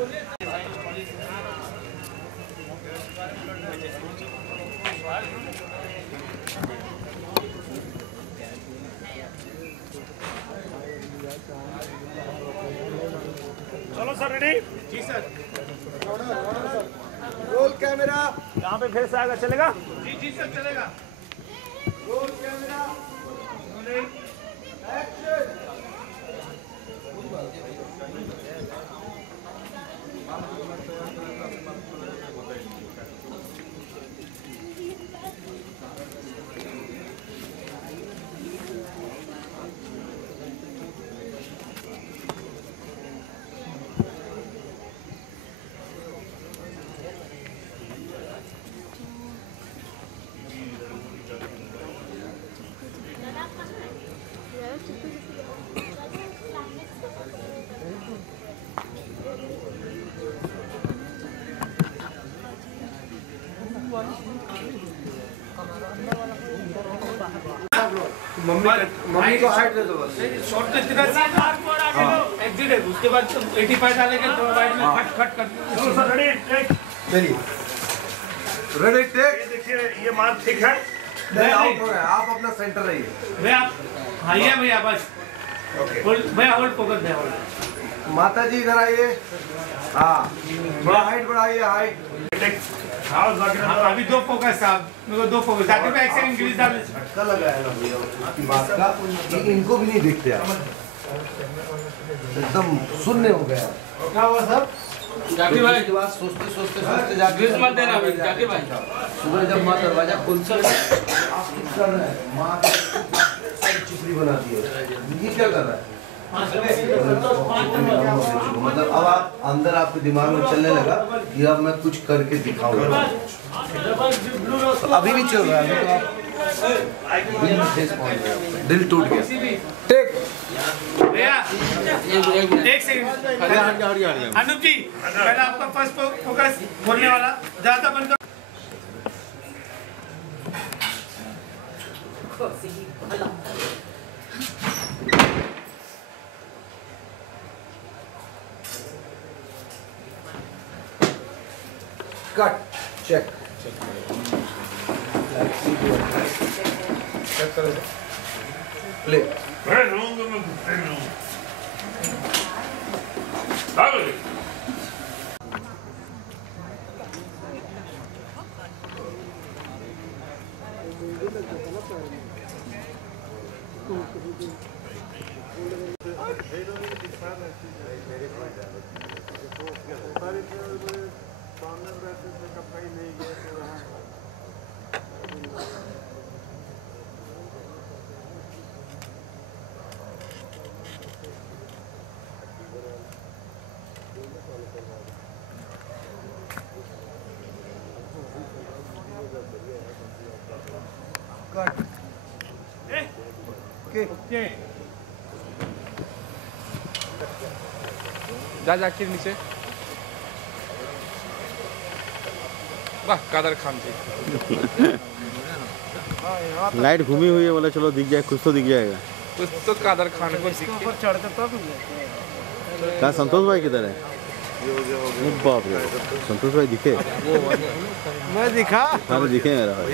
चलो sir, ready? जी sir. Roll camera. यहाँ पे फिर से आएगा, चलेगा? जी जी सर, चलेगा। Roll camera. एक्शन। मम्मी को हाइट दे दो बस। शॉर्ट तो इतना सी एग्जिट है, उसके बाद 85 डालेंगे तो वाइड में खट खट कर। चलो सर, रेडी? टेक। चलिए रेडी टेक। ये देखिए, ये मार्क ठीक है। नहीं, आप अपना सेंटर रहिए भैया। हाँ ये भैया बस। होल्ड भैया, होल्ड फोकस भैया, होल्ड। माता जी इधर आइए। हाँ, थोड़ा हाइट बढ़ाइए, हाइट। हाँ, अभी 2 फोकस साहब, मेरे को 2 फोकस। जाके मैं 1 सेकंड इंक्रीज डाल। झटका लगा है ना भैया आपकी बात का, इनको भी नहीं दिखते आप, एकदम शून्य हो गया। क्या हुआ सर? जाके भाई की बात सोचते सोचते जाके मत देना भाई, जाके भाई। सुबह जब माँ दरवाजा खोलती है, आप कुछ कर रहे हैं, माँ चिपड़ी बना दी है, ये क्या कर रहा है? मतलब अब आप अंदर आपके दिमाग में चलने लगा कि अब मैं कुछ करके दिखाऊंगा, तो अभी भी चल रहा है, तो आप दिल टूट गया। टेक भैया 1 सेकंड। अनूप जी, पहले आपका फर्स्ट फोकस बोलने वाला, ज्यादा बंद कर। Cut check play. ओके, जाके नीचे। वाह, कादर खान जी। लाइट घूमी हुई है, बोला चलो दिख जाए, कुछ तो दिख जाएगा। कुछ तो कादर खान को चढ़ते तो। कहाँ संतोष भाई किधर है? बाप रे, संतोष भाई दिखे? मैं दिखा? हाँ दिखे मेरा भाई।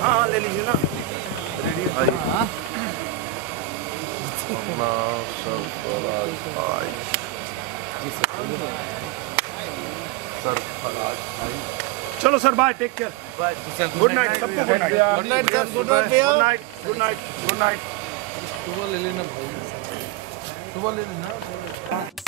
हाँ, ले लीजिए ना। चलो sir, bye, take care, good night सबको, good night. Good night sir, good night भैया, good night, good night, good night. सुबह ले लेना भाई, सुबह ले लेना।